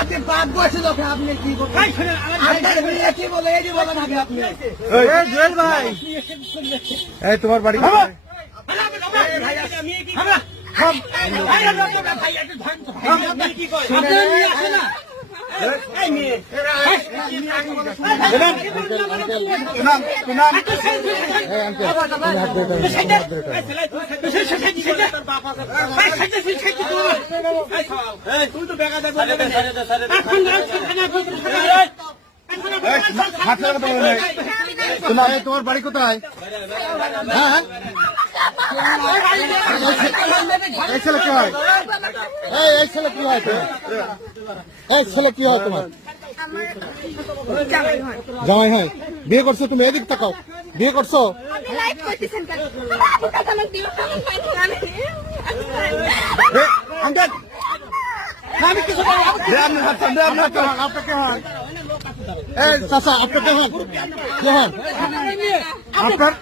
আপনি বাদ বসে লোকে আপনি কি বলে এই বলেন আগে আপনি জুয়েল ভাই এই তোমার বাড়ি তোমার বাড়ি কোথায়? হ্যাঁ এই ছেলে কি হয়? এই ছেলে কি হয়? এই ছেলে কি হয় তোমার? জামাই হয়। বিয়ে করছো তুমি? এদিক তাকাও। বিয়ে করছো? আপনাকে হয় চাচা, আপনাকে হন আপনার